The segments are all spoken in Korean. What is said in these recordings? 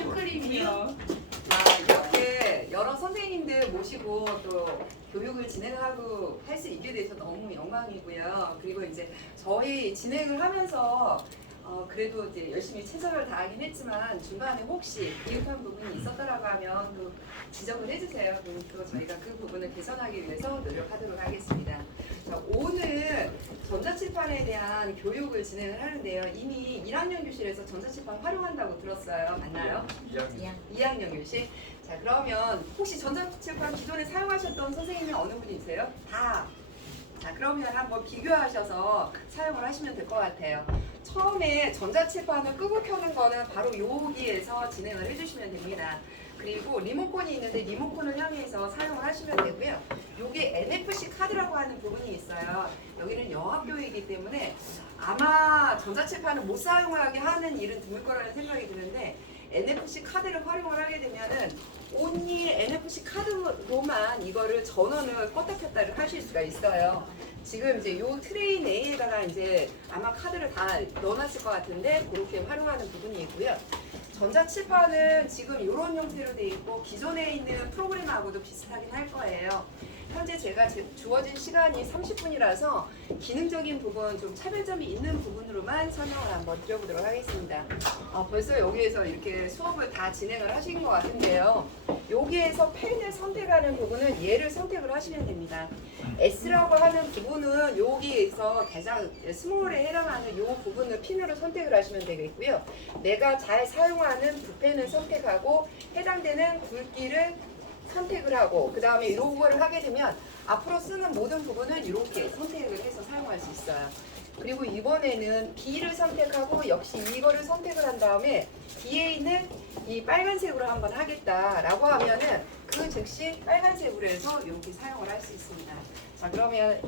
생크림이요. 이렇게 여러 선생님들 모시고 또 교육을 진행하고 할 수 있게 돼서 너무 영광이고요. 그리고 이제 저희 진행을 하면서 그래도 이제 열심히 최선을 다하긴 했지만 중간에 혹시 미흡한 부분이 있었다라고 하면 또 지적을 해주세요. 그럼 또 저희가 그 부분을 개선하기 위해서 노력하도록 하겠습니다. 자, 오늘 전자칠판에 대한 교육을 진행을 하는데요. 이미 1학년 교실에서 전자칠판 활용한다고 들었어요. 맞나요? 2학년 교실. 자, 그러면 혹시 전자칠판 기존에 사용하셨던 선생님이 어느 분이세요? 다. 자, 그러면 한번 비교하셔서 사용을 하시면 될 것 같아요. 처음에 전자칠판을 끄고 켜는 거는 바로 여기에서 진행을 해주시면 됩니다. 그리고 리모컨이 있는데 리모컨을 향해서 사용을 하시면 되고요. 요게 NFC 카드라고 하는 부분이 있어요. 여기는 여학교이기 때문에 아마 전자칠판을 못 사용하게 하는 일은 드물 거라는 생각이 드는데 NFC 카드를 활용을 하게 되면은 온리 NFC 카드로만 이거를 전원을 껐다 켰다를 하실 수가 있어요. 지금 이제 요 트레이 내에다가 이제 아마 카드를 다 넣어놨을 것 같은데 그렇게 활용하는 부분이 있고요. 전자칠판은 지금 이런 형태로 되어 있고 기존에 있는 프로그램하고도 비슷하긴 할 거예요. 현재 제가 주어진 시간이 30분이라서 기능적인 부분 좀 차별점이 있는 부분으로만 설명을 한번 드려보도록 하겠습니다. 벌써 여기에서 이렇게 수업을 다 진행을 하신 것 같은데요. 여기에서 펜을 선택하는 부분은 얘를 선택을 하시면 됩니다. S라고 하는 부분은 여기에서 가장 스몰에 해당하는 이 부분을 핀으로 선택을 하시면 되겠고요. 내가 잘 사용하는 붓펜을 선택하고 해당되는 굵기를 선택을 하고 그 다음에 이런 거를 하게 되면 앞으로 쓰는 모든 부분은 이렇게 선택을 해서 사용할 수 있어요. 그리고 이번에는 B를 선택하고 역시 이거를 선택을 한 다음에 뒤에 있는 이 빨간색으로 한번 하겠다라고 하면은 그 즉시 빨간색으로 해서 이렇게 사용을 할 수 있습니다. 자, 그러면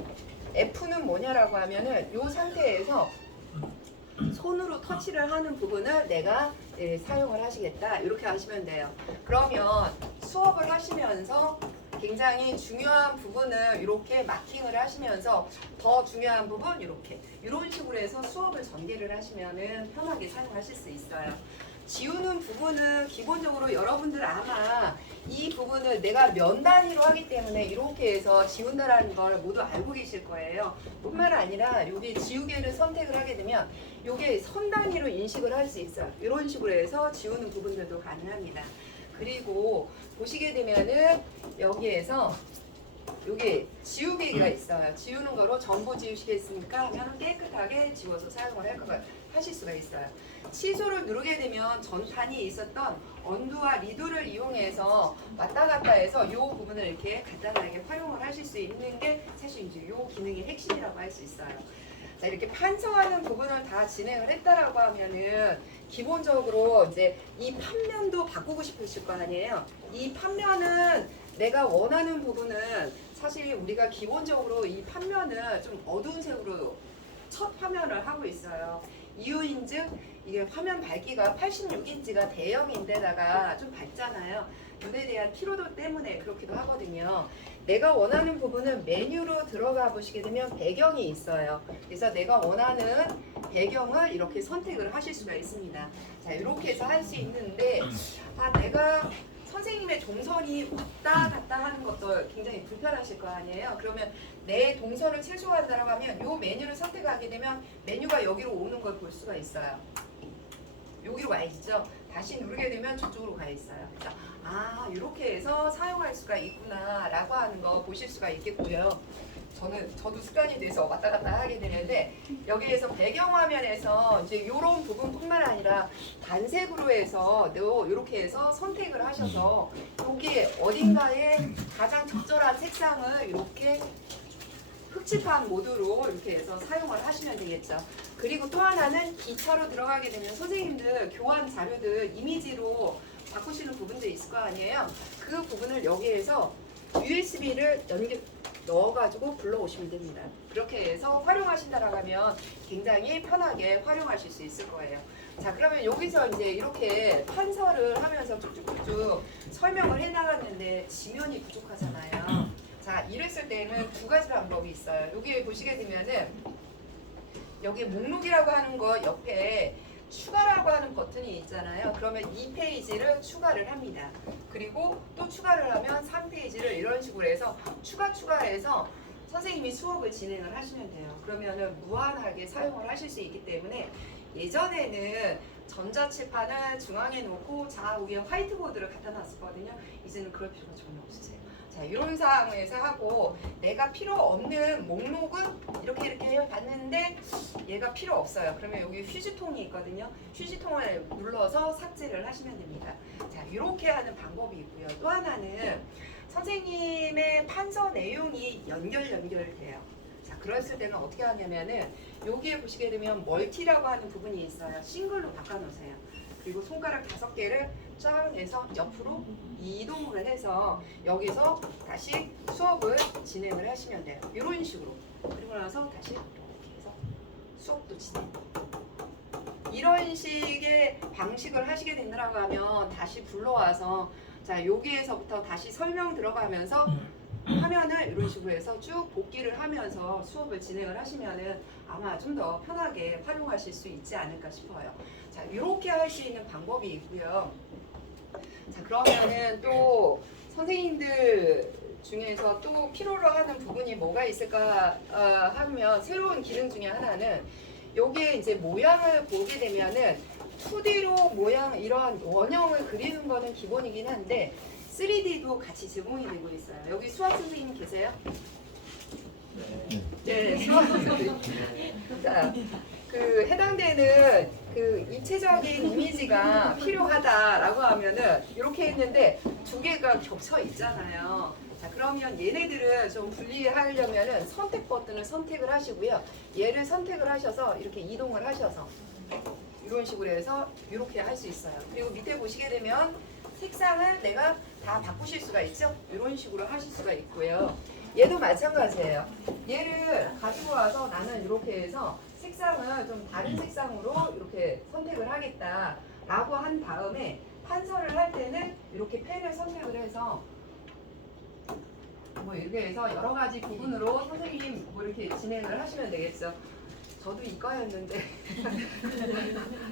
F는 뭐냐라고 하면은 이 상태에서 손으로 터치를 하는 부분을 내가 사용을 하시겠다 이렇게 하시면 돼요. 그러면 수업을 하시면서 굉장히 중요한 부분을 이렇게 마킹을 하시면서 더 중요한 부분 이렇게 이런 식으로 해서 수업을 전개를 하시면은 편하게 사용하실 수 있어요. 지우는 부분은 기본적으로 여러분들 아마 이 부분을 내가 면 단위로 하기 때문에 이렇게 해서 지운다라는 걸 모두 알고 계실 거예요. 뿐만 아니라 여기 지우개를 선택을 하게 되면 이게 선 단위로 인식을 할 수 있어요. 이런 식으로 해서 지우는 부분들도 가능합니다. 그리고 보시게 되면은 여기에서 여기 지우개가 있어요. 지우는 거로 전부 지우시겠습니까? 하면 깨끗하게 지워서 사용을 하실 수가 있어요. 취소를 누르게 되면 전판이 있었던 언두와 리두를 이용해서 왔다 갔다 해서 이 부분을 이렇게 간단하게 활용을 하실 수 있는 게 사실 이제 이 기능의 핵심이라고 할 수 있어요. 자, 이렇게 판서하는 부분을 다 진행을 했다라고 하면은 기본적으로 이제 이 판면도 바꾸고 싶으실 거 아니에요. 이 판면은 내가 원하는 부분은 사실 우리가 기본적으로 이 판면을 좀 어두운 색으로 첫 화면을 하고 있어요. 이유인즉 이게 화면 밝기가 86인치가 대형인데다가 좀 밝잖아요. 눈에 대한 피로도 때문에 그렇기도 하거든요. 내가 원하는 부분은 메뉴로 들어가 보시게 되면 배경이 있어요. 그래서 내가 원하는 배경을 이렇게 선택을 하실 수가 있습니다. 자, 이렇게 해서 할 수 있는데 내가 선생님의 동선이 왔다 갔다 하는 것도 굉장히 불편하실 거 아니에요. 그러면 내 동선을 최소화한다고 하면 이 메뉴를 선택하게 되면 메뉴가 여기로 오는 걸 볼 수가 있어요. 여기로 와 있죠. 다시 누르게 되면 저쪽으로 가 있어요. 그래서 이렇게 해서 사용할 수가 있구나 라고 하는 거 보실 수가 있겠고요. 저도 습관이 돼서 왔다 갔다 하게 되는데 여기에서 배경화면에서 이제 이런 부분뿐만 아니라 단색으로 해서 이렇게 해서 선택을 하셔서 여기 어딘가에 가장 적절한 색상을 이렇게 흑칠판 모드로 이렇게 해서 사용을 하시면 되겠죠. 그리고 또 하나는 기차로 들어가게 되면 선생님들 교환 자료들 이미지로 바꾸시는 부분도 있을 거 아니에요. 그 부분을 여기에서 USB를 넣어가지고 불러오시면 됩니다. 그렇게 해서 활용하신다라고 하면 굉장히 편하게 활용하실 수 있을 거예요. 자, 그러면 여기서 이제 이렇게 판서를 하면서 쭉쭉쭉쭉 설명을 해나갔는데 지면이 부족하잖아요. 자, 이랬을 때는 두 가지 방법이 있어요. 여기 보시게 되면은 여기 목록이라고 하는 거 옆에 추가라고 하는 버튼이 있잖아요. 그러면 2페이지를 추가를 합니다. 그리고 또 추가를 하면 3페이지를 이런 식으로 해서 추가해서 선생님이 수업을 진행을 하시면 돼요. 그러면은 무한하게 사용을 하실 수 있기 때문에 예전에는 전자칠판을 중앙에 놓고 좌우에 화이트보드를 갖다 놨었거든요. 이제는 그럴 필요가 전혀 없으세요. 자, 이런 상황에서 하고 내가 필요 없는 목록은 이렇게 봤는데 얘가 필요 없어요. 그러면 여기 휴지통이 있거든요. 휴지통을 눌러서 삭제를 하시면 됩니다. 자, 이렇게 하는 방법이 있고요. 또 하나는 선생님의 판서 내용이 연결돼요. 자, 그랬을 때는 어떻게 하냐면은 여기에 보시게 되면 멀티라고 하는 부분이 있어요. 싱글로 바꿔놓으세요. 그리고 손가락 5개를 쫙 내서 옆으로 이동을 해서 여기서 다시 수업을 진행을 하시면 돼요. 이런 식으로. 그리고 나서 다시 이렇게 해서 수업도 진행. 이런 식의 방식을 하시게 된다고 하면 다시 불러와서 자, 여기에서부터 다시 설명 들어가면서 화면을 이런 식으로 해서 쭉 복기를 하면서 수업을 진행을 하시면은 아마 좀 더 편하게 활용하실 수 있지 않을까 싶어요. 자, 이렇게 할 수 있는 방법이 있고요. 자, 그러면은 또 선생님들 중에서 또 필요로 하는 부분이 뭐가 있을까 하면 새로운 기능 중에 하나는 여기에 이제 모양을 보게 되면은 2D로 모양 이런 원형을 그리는 거는 기본이긴 한데 3D도 같이 제공이 되고 있어요. 여기 수학 선생님 계세요? 네, 수학 선생님. 자, 그 해당되는 그 입체적인 이미지가 필요하다라고 하면은 이렇게 했는데 2개가 겹쳐 있잖아요. 자, 그러면 얘네들을 좀 분리하려면은 선택 버튼을 선택을 하시고요. 얘를 선택을 하셔서 이렇게 이동을 하셔서 이런 식으로 해서 이렇게 할 수 있어요. 그리고 밑에 보시게 되면 색상을 내가 다 바꾸실 수가 있죠. 이런 식으로 하실 수가 있고요. 얘도 마찬가지예요. 얘를 가지고 와서 나는 이렇게 해서 색상을 좀 다른 색상으로 이렇게 선택을 하겠다라고 한 다음에 판서를 할 때는 이렇게 펜을 선택을 해서 뭐 이렇게 해서 여러 가지 부분으로 선생님 뭐 이렇게 진행을 하시면 되겠죠. 저도 이과였는데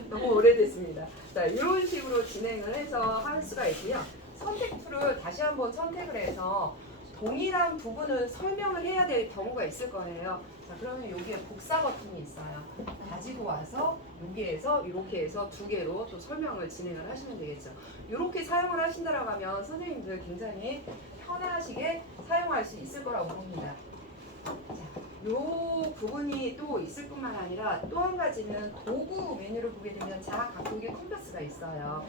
너무 오래됐습니다. 자, 이런 식으로 진행을 해서 할 수가 있고요. 선택 툴을 다시 한번 선택을 해서 동일한 부분을 설명을 해야 될 경우가 있을 거예요. 자, 그러면 여기에 복사 버튼이 있어요. 가지고 와서 여기에서 이렇게 해서 2개로 또 설명을 진행을 하시면 되겠죠. 이렇게 사용을 하신다라고 하면 선생님들 굉장히 편하시게 사용할 수 있을 거라고 봅니다. 자, 요 부분이 또 있을 뿐만 아니라 또 한 가지는 도구 메뉴를 보게 되면 각국의 컴퍼스가 있어요.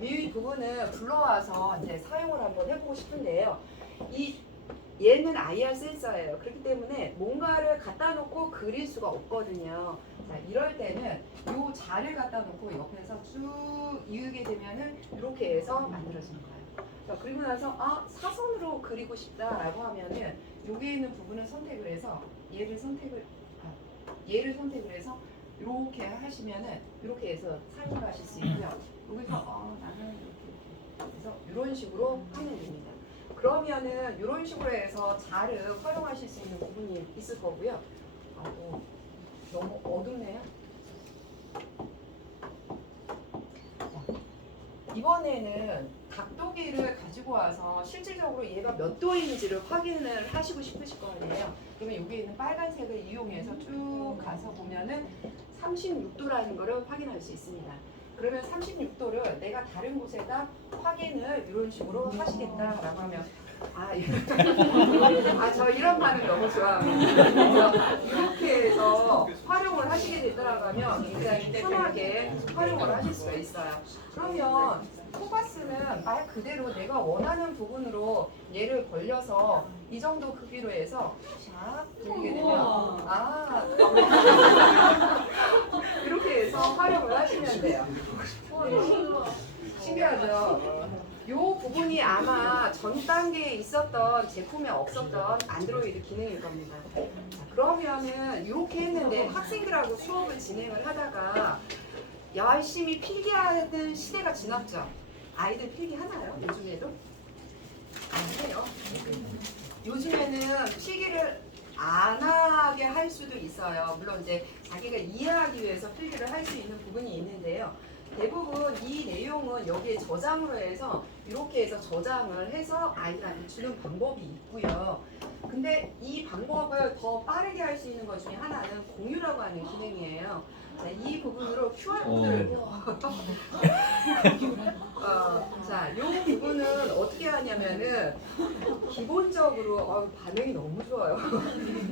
이 부분은 불러와서 이제 사용을 한번 해보고 싶은데요. 얘는 IR 센서예요. 그렇기 때문에 뭔가를 갖다 놓고 그릴 수가 없거든요. 자, 이럴 때는 요 자를 갖다 놓고 옆에서 쭉 이으게 되면은 이렇게 해서 만들어지는 거예요. 자, 그리고 나서 사선으로 그리고 싶다라고 하면은 여기에 있는 부분을 선택을 해서 얘를 선택을 해서 이렇게 하시면은 이렇게 해서 사용을 하실 수 있고요. 여기서 나는 이렇게 해서 이런 식으로 하면 됩니다. 그러면은 이런 식으로 해서 자를 활용하실 수 있는 부분이 있을 거고요. 너무 어둡네요. 자, 이번에는 각도기를 가지고 와서 실질적으로 얘가 몇 도인지를 확인을 하시고 싶으실 거예요. 그러면 여기 있는 빨간색을 이용해서 쭉 가서 보면은 36도라는 것을 확인할 수 있습니다. 그러면 36도를 내가 다른 곳에다 확인을 이런 식으로 하시겠다라고 하면 저 이런 반응 너무 좋아합니다. 이렇게 해서 활용을 하시게 되더라고 하면 굉장히 편하게 활용을 하실 수가 있어요. 그러면 포커스는 말 그대로 내가 원하는 부분으로 얘를 벌려서 이 정도 크기로 해서 쫙 돌리게 되면 이렇게 해서 활용을 하시면 돼요. 네. 신기하죠? 이 부분이 아마 전 단계에 있었던 제품에 없었던 안드로이드 기능일 겁니다. 자, 그러면은 이렇게 했는데 학생들하고 수업을 진행을 하다가 열심히 필기하는 시대가 지났죠. 아이들 필기 하나요? 요즘에도? 안 해요. 요즘에는 필기를 안 하게 할 수도 있어요. 물론 이제 자기가 이해하기 위해서 필기를 할 수 있는 부분이 있는데요. 대부분 이 내용은 여기에 저장으로 해서 이렇게 해서 저장을 해서 아이들한테 주는 방법이 있고요. 근데 이 방법을 더 빠르게 할 수 있는 것 중에 하나는 공유라고 하는 기능이에요. 자, 이 부분으로 QR코드를 자, 이 부분은 어떻게 하냐면은 기본적으로 반응이 너무 좋아요.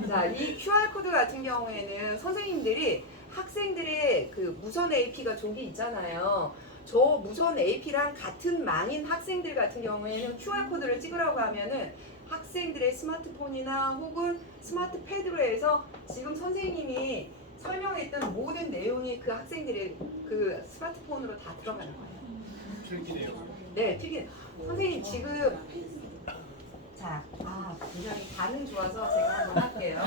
자, 이 QR코드 같은 경우에는 선생님들이 학생들의 그 무선 AP가 종기 있잖아요. 저 무선 AP랑 같은 망인 학생들 같은 경우에는 QR코드를 찍으라고 하면은 학생들의 스마트폰이나 혹은 스마트 패드로 해서 지금 선생님이 설명했던 모든 내용이 그 학생들의 그 스마트폰으로 다 들어가는 거예요. 필기네요. 네, 필기. 선생님 지금 굉장히 반응 좋아서 제가 한번 할게요.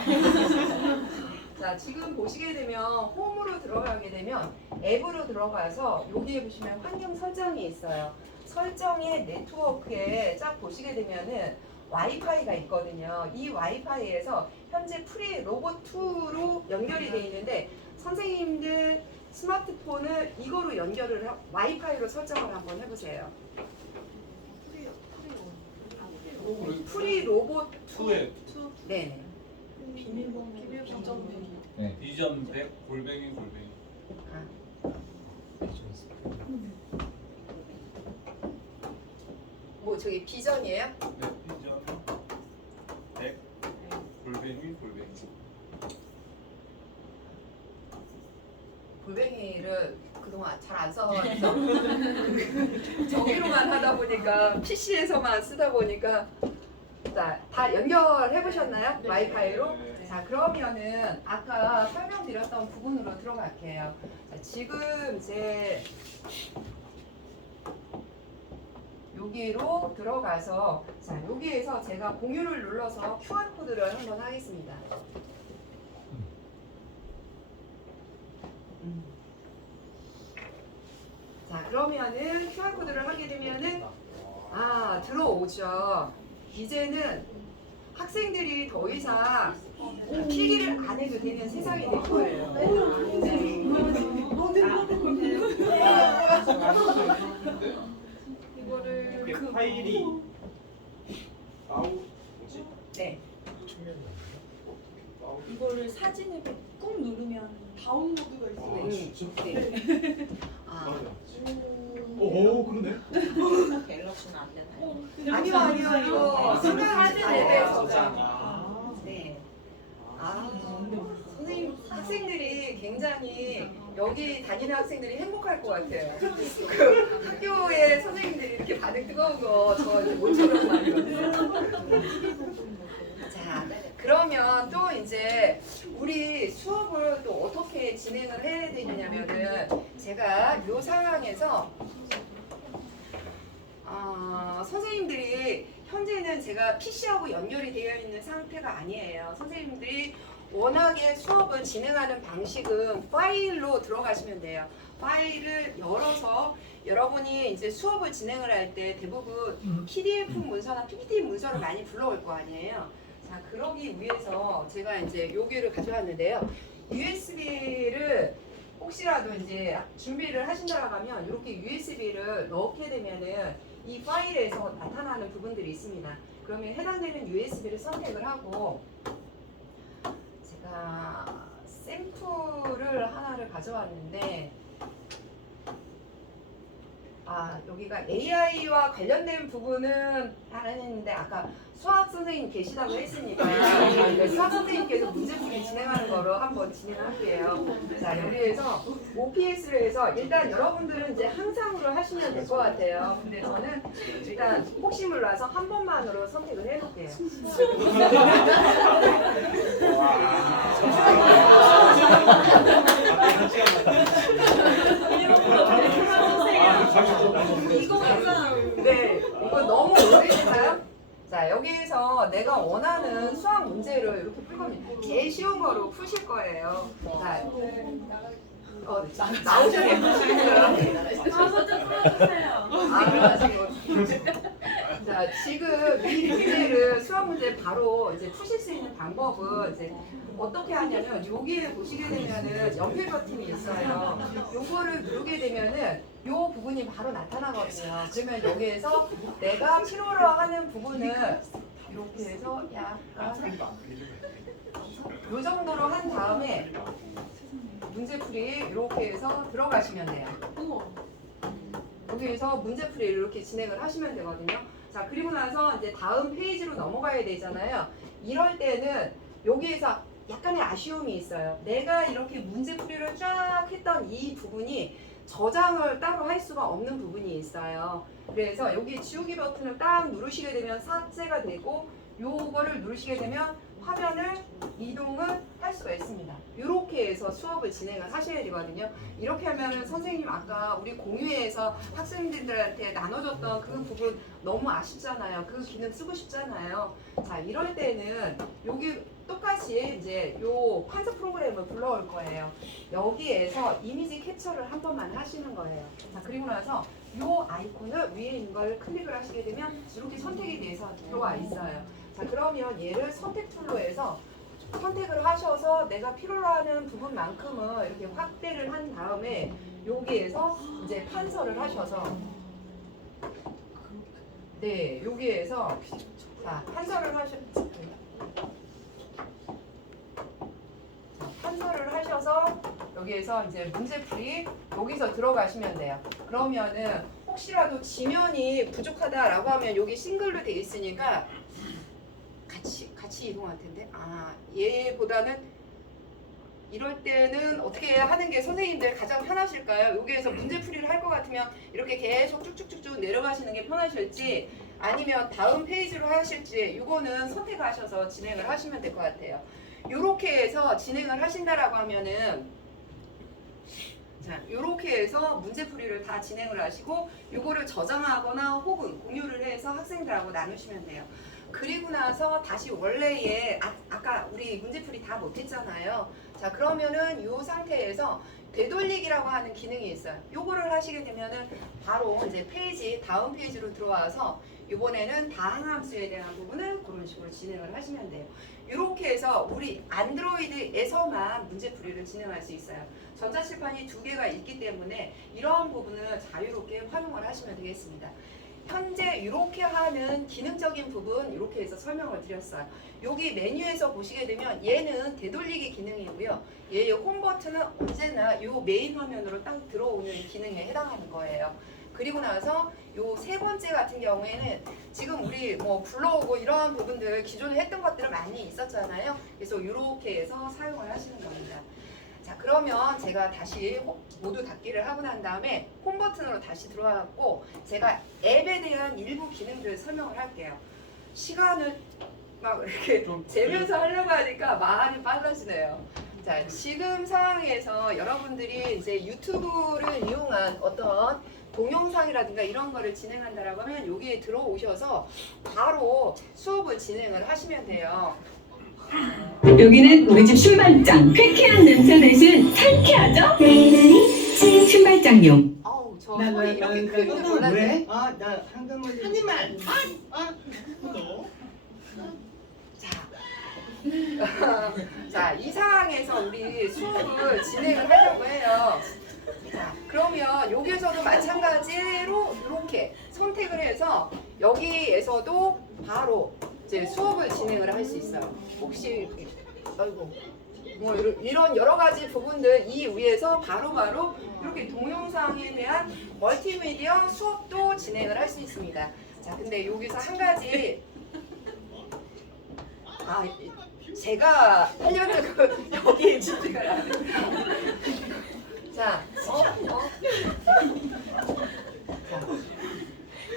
자, 지금 보시게 되면 홈으로 들어가게 되면 앱으로 들어가서 여기에 보시면 환경 설정이 있어요. 설정의 네트워크에 쫙 보시게 되면은 와이파이가 있거든요. 이 와이파이에서 현재 프리 로봇2로 연결이 되어 있는데 선생님들 스마트폰을 이거로 연결을 와이파이로 설정을 한번 해보세요. 프리 로봇 2에 네. 비밀번호 2.100 골뱅이. 뭐 저기 비전이에요? 네, 2.100 골뱅이. 골뱅이를 그동안 잘 안 써가지고 전기로만 하다 보니까 PC에서만 쓰다 보니까 자, 다 연결해 보셨나요? 네. 와이파이로? 네. 자, 그러면은 아까 설명드렸던 부분으로 들어갈게요. 자, 지금 이제 여기로 들어가서 자, 여기에서 제가 공유를 눌러서 QR코드를 한번 하겠습니다. 자, 그러면은 QR코드를 하게 되면은 들어오죠. 이제는 학생들이 더 이상 필기를 안 해도 되는 세상이 될 거예요. 이거를 이게 파일이 뭐지? 네. 이거를 사진을 꾹 누르면 다운로드가 있어요. 진짜? 네. 오 그러네. 갤럭시는 안 되나요? 아니요. 이거 사진 앱에 아, 저장. 네. 선생님, 학생들이 굉장히 여기 다니는 학생들이 행복할 것 같아요. 그 학교에 선생님들이 이렇게 반응 뜨거운 거 저 모처럼 많이 봤어요. 자, 그러면 또 이제 우리 수업을 또 어떻게 진행을 해야 되냐면은 제가 이 상황에서 선생님들이 현재는 제가 PC하고 연결이 되어 있는 상태가 아니에요. 선생님들이 워낙에 수업을 진행하는 방식은 파일로 들어가시면 돼요. 파일을 열어서 여러분이 이제 수업을 진행을 할 때 대부분 PDF 문서나 PPT 문서를 많이 불러올 거 아니에요. 자, 그러기 위해서 제가 이제 여기를 가져왔는데요. USB를 혹시라도 이제 준비를 하신다고 하면 이렇게 USB를 넣게 되면은 이 파일에서 나타나는 부분들이 있습니다. 그러면 해당되는 USB를 선택을 하고 제가 샘플을 하나를 가져왔는데 여기가 AI와 관련된 부분은 다른데 아까 수학 선생님 계시다고 했으니까 수학 선생님께서 문제풀이 진행하는 거로 한번 진행할게요. 자, 여기에서 OPS로 해서 일단 여러분들은 이제 항상으로 하시면 될 것 같아요. 근데 저는 일단 혹시 몰라서 한 번만으로 선택을 해볼게요. 이거 너무 오래되나요? 자, 여기에서 내가 원하는 수학 문제를 이렇게 풀 겁니다. 제일 쉬운 거로 푸실 거예요. 자, 나오셔야 푸시고요. 먼저 풀어주세요. 지금. 자, 자, 지금 이 문제를 수학 문제 바로 이제 푸실 수 있는 방법은 이제 어떻게 하냐면 여기에 보시게 되면은 연필 버튼이 있어요. 요거를 누르게 되면은 요 부분이 바로 나타나거든요. 그러면 여기에서 내가 필요로 하는 부분을 이렇게 해서 약간 요 정도로 한 다음에 문제풀이 이렇게 해서 들어가시면 돼요. 우와. 여기에서 문제풀이를 이렇게 진행을 하시면 되거든요. 자, 그리고 나서 이제 다음 페이지로 넘어가야 되잖아요. 이럴 때는 여기에서 약간의 아쉬움이 있어요. 내가 이렇게 문제풀이를 쫙 했던 이 부분이 저장을 따로 할 수가 없는 부분이 있어요. 그래서 여기 지우기 버튼을 딱 누르시게 되면 삭제가 되고 요거를 누르시게 되면 화면을 이동을 할 수가 있습니다. 이렇게 해서 수업을 진행을 하셔야 되거든요. 이렇게 하면은 선생님 아까 우리 공유회에서 학생들한테 나눠줬던 그 부분 너무 아쉽잖아요. 그 기능 쓰고 싶잖아요. 자, 이럴 때는 여기 똑같이 이제 요 판서 프로그램을 불러올 거예요. 여기에서 이미지 캡처를 한 번만 하시는 거예요. 자, 그리고 나서 요 아이콘을 위에 있는 걸 클릭을 하시게 되면 이렇게 선택이 돼서 들어와 있어요. 자, 그러면 얘를 선택 툴로 해서 선택을 하셔서 내가 필요로 하는 부분만큼은 이렇게 확대를 한 다음에 여기에서 이제 판서를 하셔서 네, 여기에서 자, 판서를 하셔서 여기에서 이제 문제풀이 여기서 들어가시면 돼요. 그러면은 혹시라도 지면이 부족하다라고 하면 여기 싱글로 돼 있으니까 같이 이동할 텐데 얘보다는 이럴 때는 어떻게 하는 게 선생님들 가장 편하실까요? 여기에서 문제풀이를 할 것 같으면 이렇게 계속 쭉쭉쭉쭉 내려가시는 게 편하실지 아니면 다음 페이지로 하실지 이거는 선택하셔서 진행을 하시면 될 것 같아요. 이렇게 해서 진행을 하신다라고 하면은 자, 이렇게 해서 문제풀이를 다 진행을 하시고 이거를 저장하거나 혹은 공유를 해서 학생들하고 나누시면 돼요. 그리고 나서 다시 원래의 아까 우리 문제풀이 다 못했잖아요. 자, 그러면은 이 상태에서 되돌리기라고 하는 기능이 있어요. 요거를 하시게 되면은 바로 이제 다음 페이지로 들어와서 이번에는 다항함수에 대한 부분을 그런 식으로 진행을 하시면 돼요. 이렇게 해서 우리 안드로이드에서만 문제풀이를 진행할 수 있어요. 전자칠판이 2개가 있기 때문에 이러한 부분을 자유롭게 활용을 하시면 되겠습니다. 현재 이렇게 하는 기능적인 부분 이렇게 해서 설명을 드렸어요. 여기 메뉴에서 보시게 되면 얘는 되돌리기 기능이고요. 얘의 홈 버튼은 언제나 이 메인 화면으로 딱 들어오는 기능에 해당하는 거예요. 그리고 나서 요 세 번째 같은 경우에는 지금 우리 뭐 불러오고 이러한 부분들 기존에 했던 것들은 많이 있었잖아요. 그래서 이렇게 해서 사용을 하시는 겁니다. 자, 그러면 제가 다시 모두 닫기를 하고 난 다음에 홈 버튼으로 다시 들어와갖고 제가 앱에 대한 일부 기능들을 설명을 할게요. 시간을 막 이렇게 재면서 하려고 하니까 말이 빨라지네요. 자, 지금 상황에서 여러분들이 이제 유튜브를 이용한 어떤 동영상이라든가 이런 거를 진행한다라고 하면 여기에 들어오셔서 바로 수업을 진행을 하시면 돼요. 여기는 우리 집 출발장. 쾌쾌한 냄새 대신 상쾌하죠? 출발장용. 아우, 저 소리 이렇게 클 줄 몰랐네. 왜? 나 한강만 한 입만. 자, 이 상황에서 우리 수업을 진행을 하려고 해요. 자, 그러면 여기에서도 마찬가지로 이렇게 선택을 해서 여기에서도 바로 이제 수업을 진행을 할 수 있어요. 혹시 아이고 뭐 이런 여러 가지 부분들 이 위에서 바로바로 이렇게 동영상에 대한 멀티미디어 수업도 진행을 할 수 있습니다. 자, 근데 여기서 한 가지 제가 하려는 그 여기에 집중을 안 해요. 자,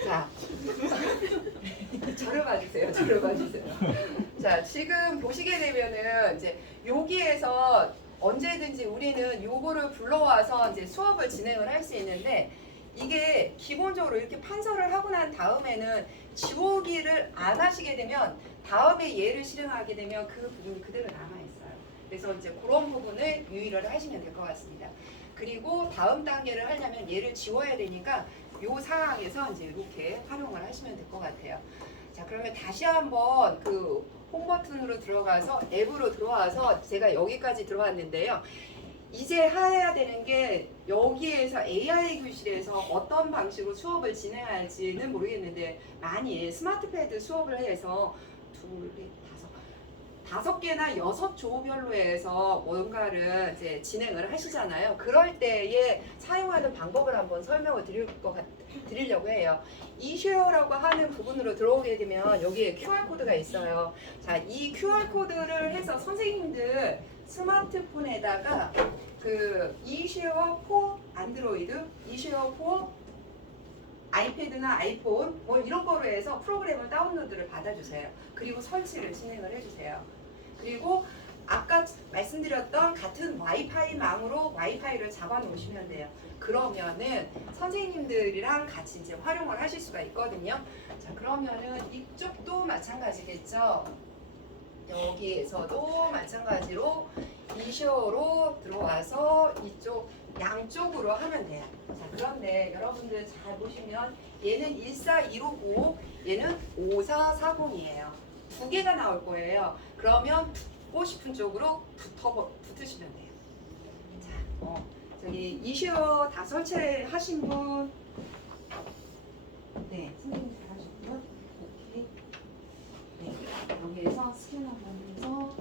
자, 저를 봐주세요. 저를 봐주세요. 자, 지금 보시게 되면은 이제 여기에서 언제든지 우리는 요거를 불러와서 이제 수업을 진행을 할 수 있는데 이게 기본적으로 이렇게 판서를 하고 난 다음에는 지우기를 안 하시게 되면 다음에 얘를 실행하게 되면 그 부분이 그대로 남아있어요. 그래서 이제 그런 부분을 유의를 하시면 될 것 같습니다. 그리고 다음 단계를 하려면 얘를 지워야 되니까 요 상황에서 이제 이렇게 활용을 하시면 될 것 같아요. 자, 그러면 다시 한번 그 홈 버튼으로 들어가서 앱으로 들어와서 제가 여기까지 들어왔는데요. 이제 해야 되는 게 여기에서 AI 교실에서 어떤 방식으로 수업을 진행할지는 모르겠는데 많이 스마트 패드 수업을 해서 다섯 개나 6조별로 해서 뭔가를 이제 진행을 하시잖아요. 그럴 때에 사용하는 방법을 한번 설명을 드리려고 해요. 이쉐어라고 하는 부분으로 들어오게 되면 여기에 QR코드가 있어요. 자, 이 QR코드를 해서 선생님들 스마트폰에다가 그 이쉐어 포 안드로이드, 이쉐어 포 아이패드나 아이폰 뭐 이런 거로 해서 프로그램을 다운로드를 받아주세요. 그리고 설치를 진행을 해주세요. 그리고 아까 말씀드렸던 같은 와이파이 망으로 와이파이를 잡아 놓으시면 돼요. 그러면은 선생님들이랑 같이 이제 활용을 하실 수가 있거든요. 자, 그러면은 이쪽도 마찬가지겠죠. 여기에서도 마찬가지로 이쇼로 들어와서 이쪽 양쪽으로 하면 돼요. 자, 그런데 여러분들 잘 보시면 얘는 14159, 얘는 5440이에요. 두 개가 나올 거예요. 그러면 붙고 싶은 쪽으로 붙으시면 돼요. 자, 저기 이슈어 다 설치하신 분, 네, 선생님 잘 하신 분, 오케이. 네, 여기에서 스캔 한번 해서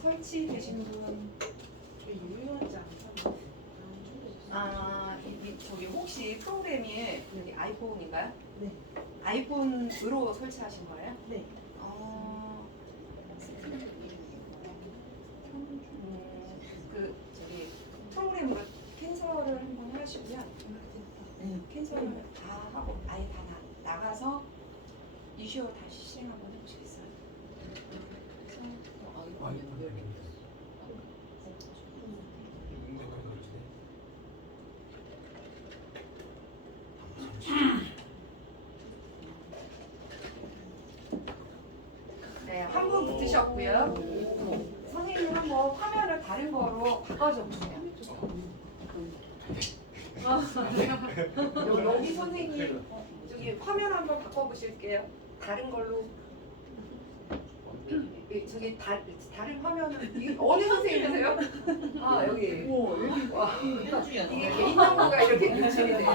설치되신 분. 저기 혹시 프로그램이 여기 아이폰인가요? 네. 아이폰으로 설치하신 거예요? 네. 그 저기 프로그램으로 캔슬을 한번 하시면 캔슬을 다 하고 아예 다 나가서 이슈어 다시 실행 한번 해보시겠어요? 네, 한 분 붙으셨고요. 선생님 한번 화면을 다른 거로 바꿔줘 보세요. 여기 선생님 저기 화면 한번 바꿔보실게요. 다른 걸로. 저기 다른 화면은 어느 선생님이세요? 아, 여기. 와, 이게 개인 정보가 이렇게 유출이 돼요.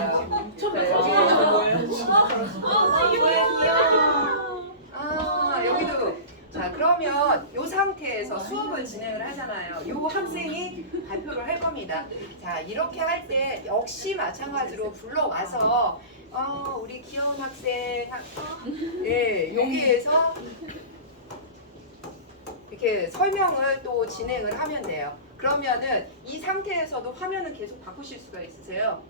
아, 여기도. 자, 그러면 이 상태에서 수업을 진행을 하잖아요. 이 학생이 발표를 할 겁니다. 자, 이렇게 할 때 역시 마찬가지로 불러와서 우리 귀여운 학생, 예, 여기에서 이렇게 설명을 또 진행을 하면 돼요. 그러면은 이 상태에서도 화면을 계속 바꾸실 수가 있으세요.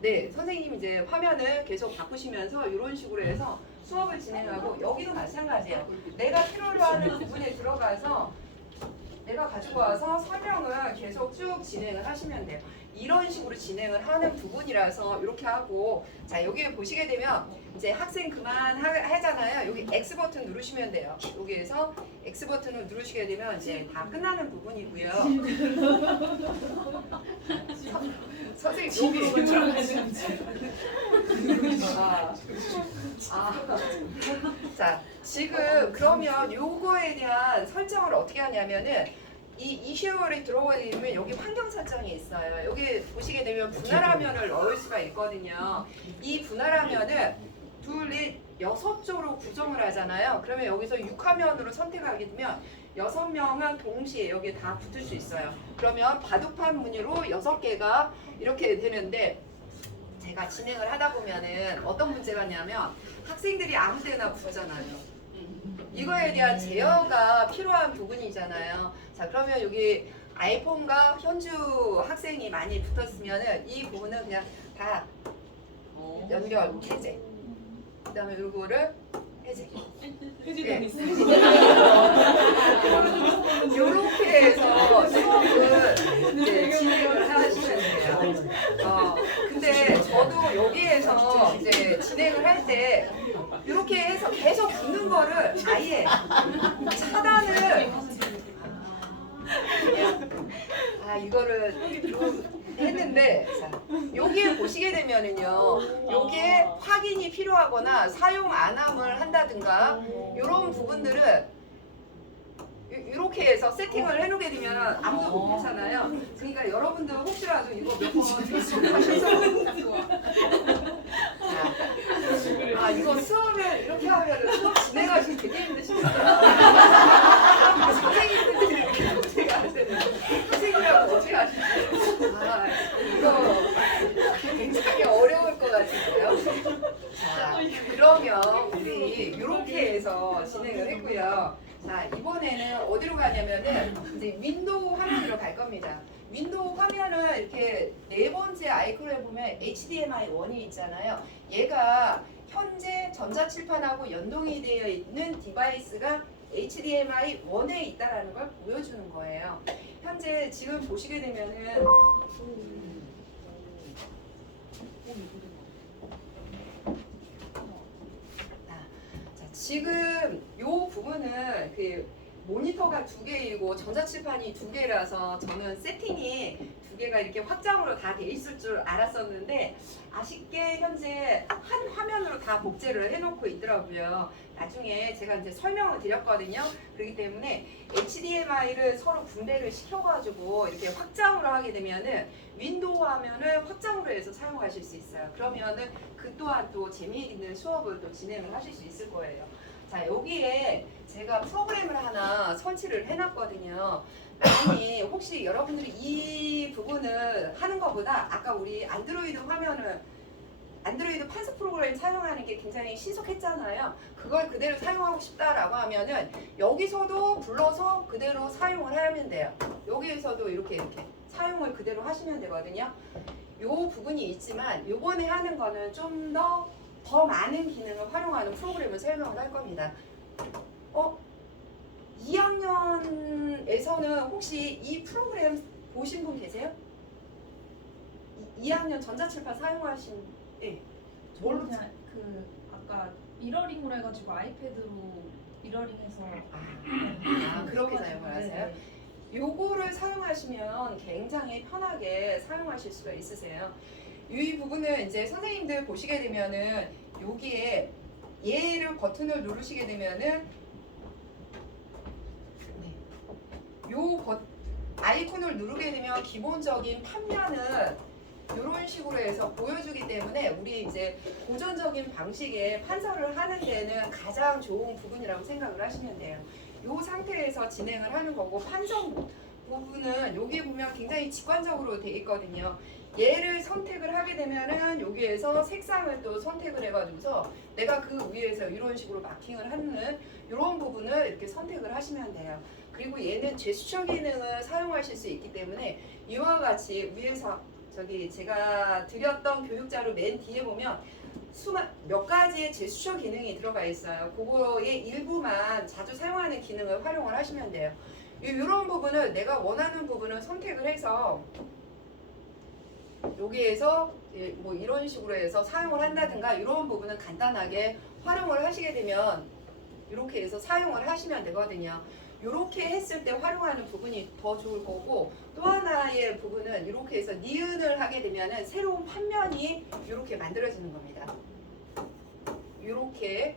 네, 선생님이 이제 화면을 계속 바꾸시면서 이런 식으로 해서 수업을 진행하고, 여기도 마찬가지예요. 내가 필요로 하는 부분에 들어가서 내가 가지고 와서 설명을 계속 쭉 진행을 하시면 돼요. 이런 식으로 진행을 하는 부분이라서 이렇게 하고, 자, 여기 보시게 되면 이제 학생 그만 하잖아요. 여기 X 버튼 누르시면 돼요. 여기에서 X 버튼을 누르시게 되면 이제 다 끝나는 부분이고요. 선생님 여기 자, 지금 그러면 요거에 대한 설정을 어떻게 하냐면은 이 이슈어에 들어오게 되면 여기 환경 설정이 있어요. 여기 보시게 되면 분할 화면을 넣을 수가 있거든요. 이 분할 화면은 둘, 넷, 6조로 구성을 하잖아요. 그러면 여기서 6화면으로 선택하게 되면 6명은 동시에 여기에 다 붙을 수 있어요. 그러면 바둑판 무늬로 6개가 이렇게 되는데, 제가 진행을 하다 보면은 어떤 문제가 있냐면 학생들이 아무 데나 붙잖아요. 이거에 대한 제어가 필요한 부분이잖아요. 자, 그러면 여기 아이폰과 현주 학생이 많이 붙었으면은 이 부분은 그냥 다 연결 해제. 그다음에 요거를 해제. 해지도 있어요. 이렇게 해서 수업을 이제 진행을 하시면 돼요. 근데 저도 여기에서 이제 진행을 할 때 이렇게 해서 계속 붙는 거를 아예 차단을 자 이거를 했는데 자 여기에 보시게 되면은요 요게 확인이 필요하거나 사용 안함을 한다든가 이런 부분들은 이렇게 해서 세팅을 해놓게 되면 아무도 못 보잖아요. 그러니까 여러분들 혹시라도 이거 몇 번 하셔서 아 이거 수업을 이렇게 하면 수업 진행하시기 되게 힘드시겠어요. 선생님들이 이렇게 어떻게 하시는 선생님이라고 어떻게 하시지? 아 이거 굉장히 어려울 것 같은데요. 자 그러면 우리 이렇게 해서 진행을 했고요. 자 이번에는 어디로 가냐면은 이제 윈도우 화면으로 갈 겁니다. 윈도우 화면은 이렇게 네 번째 아이콘을 보면 HDMI 1이 있잖아요. 얘가 현재 전자칠판하고 연동이 되어 있는 디바이스가 HDMI 1에 있다라는 걸 보여주는 거예요. 현재 지금 보시게 되면은 지금 요 부분은 그 모니터가 2개이고 전자칠판이 2개라서 저는 세팅이 2개가 이렇게 확장으로 다 돼 있을 줄 알았었는데 아쉽게 현재 한 화면으로 다 복제를 해놓고 있더라고요. 나중에 제가 이제 설명을 드렸거든요. 그렇기 때문에 HDMI를 서로 분배를 시켜가지고 이렇게 확장으로 하게 되면은 윈도우 화면을 확장으로 해서 사용하실 수 있어요. 그러면은 그 또한 또 재미있는 수업을 또 진행을 하실 수 있을 거예요. 자 여기에 제가 프로그램을 하나 설치를 해놨거든요. 많이 혹시 여러분들이 이 부분을 하는 것보다 아까 우리 안드로이드 화면을 안드로이드 판스 프로그램 사용하는 게 굉장히 신속했잖아요. 그걸 그대로 사용하고 싶다라고 하면은 여기서도 불러서 그대로 사용을 하면 돼요. 여기에서도 이렇게 사용을 그대로 하시면 되거든요. 요 부분이 있지만 요번에 하는 거는 좀 더 많은 기능을 활용하는 프로그램을 설명을 할 겁니다. 2학년에서는 혹시 이 프로그램 보신 분 계세요? 2학년 전자칠판 사용하신 뭘로 그냥 그 아까 미러링으로 해가지고 아이패드로 미러링해서 그렇게 사용을 하세요? 요거를 사용하시면 굉장히 편하게 사용하실 수가 있으세요. 이 부분은 이제 선생님들 보시게 되면은 여기에 얘를 버튼을 누르시게 되면은 요 아이콘을 누르게 되면 기본적인 판면은 이런 식으로 해서 보여주기 때문에 우리 이제 고전적인 방식의 판서를 하는 데는 가장 좋은 부분이라고 생각을 하시면 돼요. 이 상태에서 진행을 하는 거고 판서 부분은 여기 보면 굉장히 직관적으로 되어 있거든요. 얘를 선택을 하게 되면은 여기에서 색상을 또 선택을 해가지고서 내가 그 위에서 이런 식으로 마킹을 하는 이런 부분을 이렇게 선택을 하시면 돼요. 그리고 얘는 제스처 기능을 사용하실 수 있기 때문에 이와 같이 위에서 저기 제가 드렸던 교육자료 맨 뒤에 보면 몇 가지의 제스처 기능이 들어가 있어요. 그거의 일부만 자주 사용하는 기능을 활용을 하시면 돼요. 이런 부분을 내가 원하는 부분을 선택을 해서 여기에서 뭐 이런 식으로 해서 사용을 한다든가 이런 부분은 간단하게 활용을 하시게 되면 이렇게 해서 사용을 하시면 되거든요. 이렇게 했을 때 활용하는 부분이 더 좋을 거고 또 하나의 부분은 이렇게 해서 니은을 하게 되면은 새로운 판면이 이렇게 만들어지는 겁니다. 이렇게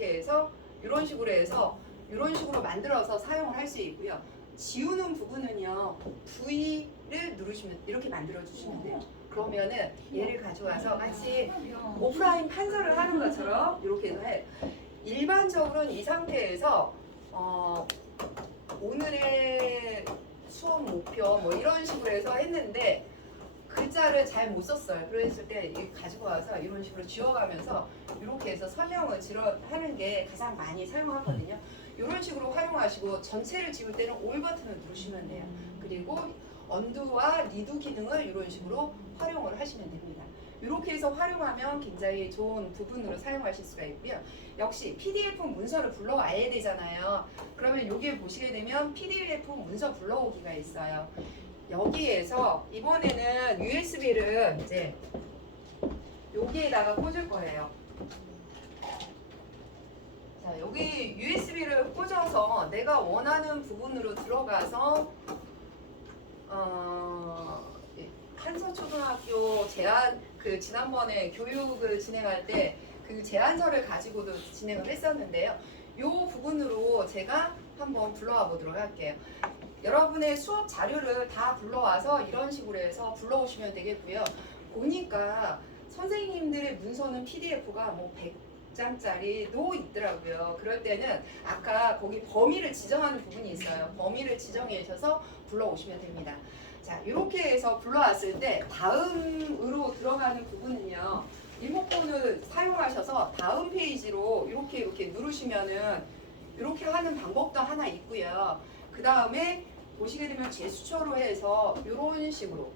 해서 이런 식으로 해서 이런 식으로 만들어서 사용을 할 수 있고요. 지우는 부분은요 V를 누르시면 이렇게 만들어 주시면 돼요. 그러면은 얘를 가져와서 마치 오프라인 판서를 하는 것처럼 이렇게 해서 해. 일반적으로는 이 상태에서 오늘의 수업 목표 뭐 이런 식으로 해서 했는데 글자를 잘 못 썼어요. 그랬을 때 가지고 와서 이런 식으로 지워가면서 이렇게 해서 설명을 하는 게 가장 많이 사용하거든요. 이런 식으로 활용하시고 전체를 지울 때는 올 버튼을 누르시면 돼요. 그리고 언두와 리두 기능을 이런 식으로 활용을 하시면 됩니다. 이렇게 해서 활용하면 굉장히 좋은 부분으로 사용하실 수가 있고요. 역시 PDF 문서를 불러와야 되잖아요. 그러면 여기에 보시게 되면 PDF 문서 불러오기가 있어요. 여기에서 이번에는 USB를 이제 여기에다가 꽂을 거예요. 자, 여기 USB를 꽂아서 내가 원하는 부분으로 들어가서 한서초등학교 제안 지난번에 교육을 진행할 때 그 제안서를 가지고도 진행을 했었는데요. 이 부분으로 제가 한번 불러와 보도록 할게요. 여러분의 수업 자료를 다 불러와서 이런 식으로 해서 불러오시면 되겠고요. 보니까 선생님들의 문서는 PDF가 뭐 100장짜리도 있더라고요. 그럴 때는 아까 거기 범위를 지정하는 부분이 있어요. 범위를 지정해 주셔서 불러오시면 됩니다. 자, 이렇게 해서 불러왔을 때 다음으로 들어가는 부분은요. 리모컨을 사용하셔서 다음 페이지로 이렇게 누르시면은 이렇게 하는 방법도 하나 있고요. 그 다음에 보시게 되면 제스처로 해서 이런 식으로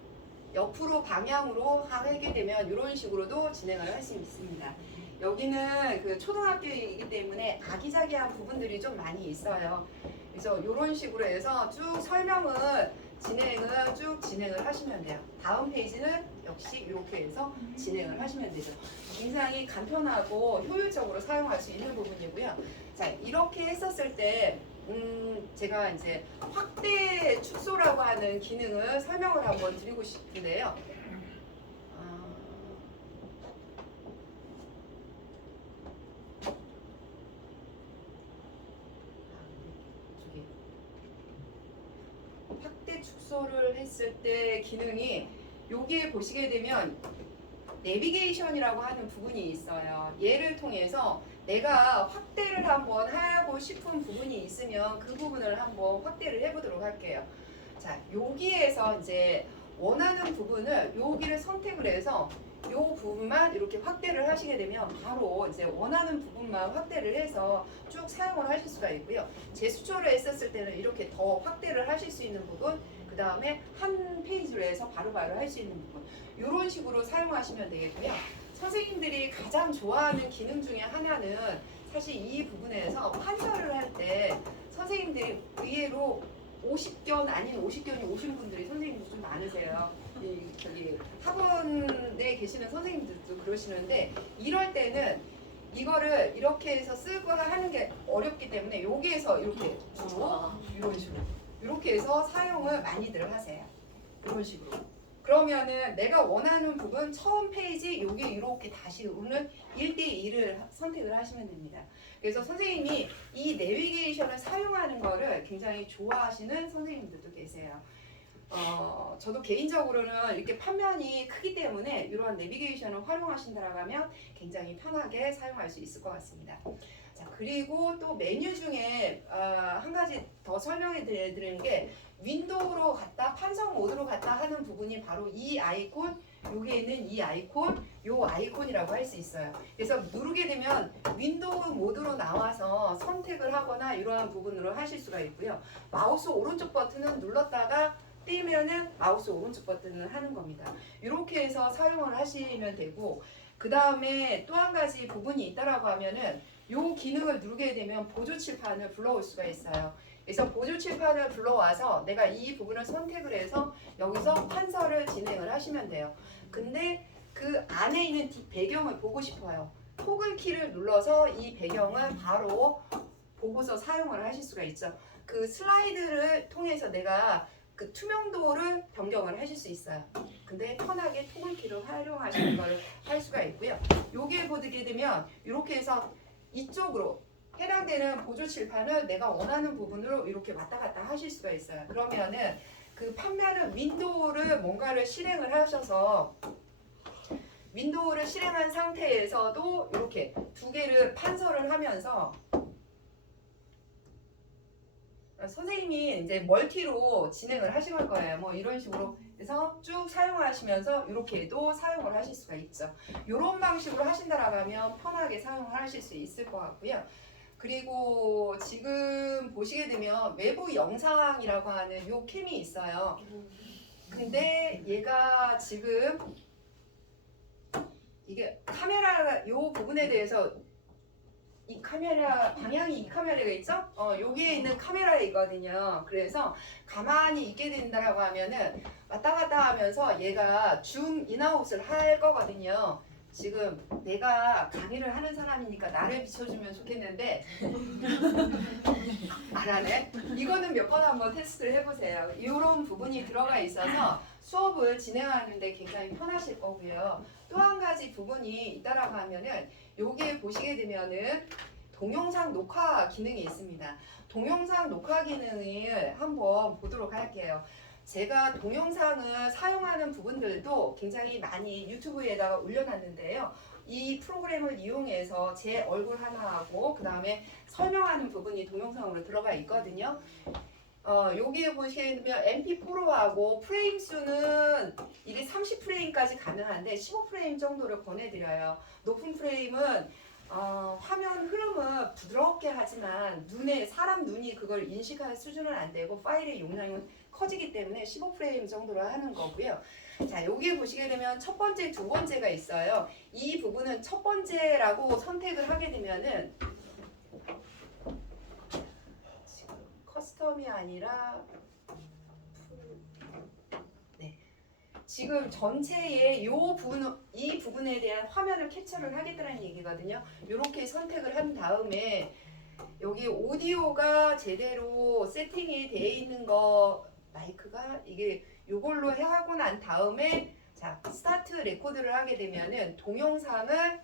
옆으로 방향으로 하게 되면 이런 식으로도 진행을 할 수 있습니다. 여기는 그 초등학교이기 때문에 아기자기한 부분들이 좀 많이 있어요. 그래서 이런 식으로 해서 쭉 설명을 진행을 하시면 돼요. 다음 페이지는 역시 이렇게 해서 진행을 하시면 되죠. 굉장히 간편하고 효율적으로 사용할 수 있는 부분이고요. 자, 이렇게 했었을 때 제가 이제 확대 축소라고 하는 기능을 설명을 한번 드리고 싶은데요. 확대 축소를 했을 때 기능이 여기에 보시게 되면 내비게이션이라고 하는 부분이 있어요. 얘를 통해서 내가 확대를 한번 하고 싶은 부분이 있으면 그 부분을 한번 확대를 해보도록 할게요. 자, 여기에서 이제 원하는 부분을 여기를 선택을 해서 이 부분만 이렇게 확대를 하시게 되면 바로 이제 원하는 부분만 확대를 해서 쭉 사용을 하실 수가 있고요. 제스처를 했었을 때는 이렇게 더 확대를 하실 수 있는 부분, 그 다음에 한 페이지로 해서 바로바로 할 수 있는 부분, 이런 식으로 사용하시면 되겠고요. 선생님들이 가장 좋아하는 기능 중에 하나는 사실 이 부분에서 판서를 할 때 선생님들이 의외로 50견 아닌 50견이 오신 분들이 선생님들 좀 많으세요. 저기 학원에 계시는 선생님들도 그러시는데 이럴 때는 이거를 이렇게 해서 쓰고 하는 게 어렵기 때문에 여기에서 이렇게 주로 이런 식으로 이렇게 해서 사용을 많이들 하세요. 이런 식으로. 그러면은 내가 원하는 부분 처음 페이지 여기 이렇게 다시 오는 1대1을 선택을 하시면 됩니다. 그래서 선생님이 이 내비게이션을 사용하는 거를 굉장히 좋아하시는 선생님들도 계세요. 저도 개인적으로는 이렇게 판면이 크기 때문에 이러한 내비게이션을 활용하신다고 하면 굉장히 편하게 사용할 수 있을 것 같습니다. 자, 그리고 또 메뉴 중에 한 가지 더 설명해 드리는 게 윈도우로 갔다 판서 모드로 갔다 하는 부분이 바로 이 아이콘, 여기에 있는 이 아이콘, 요 아이콘이라고 할 수 있어요. 그래서 누르게 되면 윈도우 모드로 나와서 선택을 하거나 이러한 부분으로 하실 수가 있고요. 마우스 오른쪽 버튼은 눌렀다가 띄면은 마우스 오른쪽 버튼을 하는 겁니다. 이렇게 해서 사용을 하시면 되고, 그 다음에 또 한 가지 부분이 있다라고 하면은 요 기능을 누르게 되면 보조 칠판을 불러올 수가 있어요. 그래서 보조 칠판을 불러와서 내가 이 부분을 선택을 해서 여기서 판서를 진행을 하시면 돼요. 근데 그 안에 있는 배경을 보고 싶어요. 토글 키를 눌러서 이 배경을 바로 보고서 사용을 하실 수가 있죠. 그 슬라이드를 통해서 내가 그 투명도를 변경을 하실 수 있어요. 근데 편하게 토글 키를 활용하시는 걸 할 수가 있고요. 여기에 보게 되면 이렇게 해서 이쪽으로 해당되는 보조 칠판을 내가 원하는 부분으로 이렇게 왔다 갔다 하실 수가 있어요. 그러면은 그 판매는 윈도우를 뭔가를 실행을 하셔서 윈도우를 실행한 상태에서도 이렇게 두 개를 판서를 하면서 선생님이 이제 멀티로 진행을 하실 거예요. 뭐 이런 식으로 해서 쭉 사용하시면서 이렇게도 사용을 하실 수가 있죠. 이런 방식으로 하신다라고 하면 편하게 사용을 하실 수 있을 것 같고요. 그리고 지금 보시게 되면 외부 영상이라고 하는 요 캠이 있어요. 근데 얘가 지금 이게 카메라 요 부분에 대해서 이 카메라 방향이 이 카메라가 있죠? 여기에 있는 카메라이거든요. 그래서 가만히 있게 된다라고 하면은 왔다 갔다 하면서 얘가 줌 인아웃을 할 거거든요. 지금 내가 강의를 하는 사람이니까 나를 비춰주면 좋겠는데 안 하네? 이거는 몇 번 한번 테스트를 해보세요. 이런 부분이 들어가 있어서 수업을 진행하는데 굉장히 편하실 거고요. 또 한 가지 부분이 있다라고 하면은 여기에 보시게 되면은 동영상 녹화 기능이 있습니다. 동영상 녹화 기능을 한번 보도록 할게요. 제가 동영상을 사용하는 부분들도 굉장히 많이 유튜브에다가 올려놨는데요. 이 프로그램을 이용해서 제 얼굴 하나하고 그 다음에 설명하는 부분이 동영상으로 들어가 있거든요. 여기에 보시게 되면 MP4로하고 프레임 수는 이게 30프레임까지 가능한데 15프레임 정도를 권해드려요. 높은 프레임은 화면 흐름은 부드럽게 하지만 사람 눈이 그걸 인식할 수준은 안 되고 파일의 용량은 커지기 때문에 15프레임 정도로 하는 거고요. 자, 여기에 보시게 되면 첫 번째, 두 번째가 있어요. 이 부분은 첫 번째라고 선택을 하게 되면은 지금 커스텀이 아니라 지금 전체의 이 부분에 대한 화면을 캡처를 하겠다는 얘기거든요. 이렇게 선택을 한 다음에 여기 오디오가 제대로 세팅이 되어 있는 거 마이크가 이게 요걸로 하고 난 다음에 자 스타트 레코드를 하게 되면은 동영상을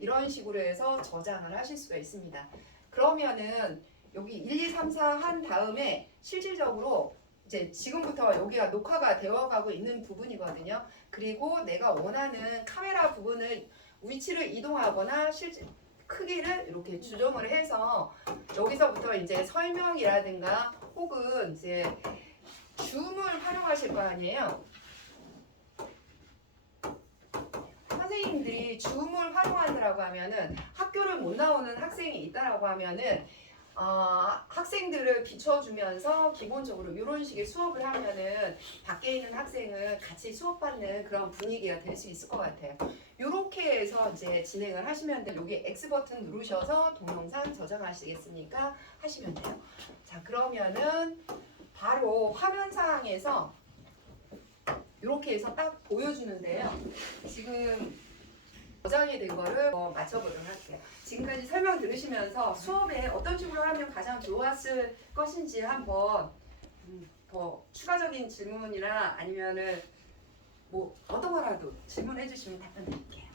이런 식으로 해서 저장을 하실 수가 있습니다. 그러면은 여기 1, 2, 3, 4 한 다음에 실질적으로 이제 지금부터 여기가 녹화가 되어가고 있는 부분이거든요. 그리고 내가 원하는 카메라 부분을 위치를 이동하거나 실제 크기를 이렇게 조정을 해서 여기서부터 이제 설명이라든가 혹은 이제 줌을 활용하실 거 아니에요. 선생님들이 줌을 활용한다라고 하면은 학교를 못 나오는 학생이 있다라고 하면은 학생들을 비춰주면서 기본적으로 이런 식의 수업을 하면은 밖에 있는 학생은 같이 수업받는 그런 분위기가 될 수 있을 것 같아요. 이렇게 해서 이제 진행을 하시면 돼요. 여기 X 버튼 누르셔서 동영상 저장하시겠습니까? 하시면 돼요. 자, 그러면은 바로 화면상에서 이렇게 해서 딱 보여주는데요. 지금 저장이 된 거를 맞춰보도록 할게요. 지금까지 설명 들으시면서 수업에 어떤 식으로 하면 가장 좋았을 것인지 한번 더 추가적인 질문이나 아니면은 뭐 어떤 거라도 질문해 주시면 답변 드릴게요.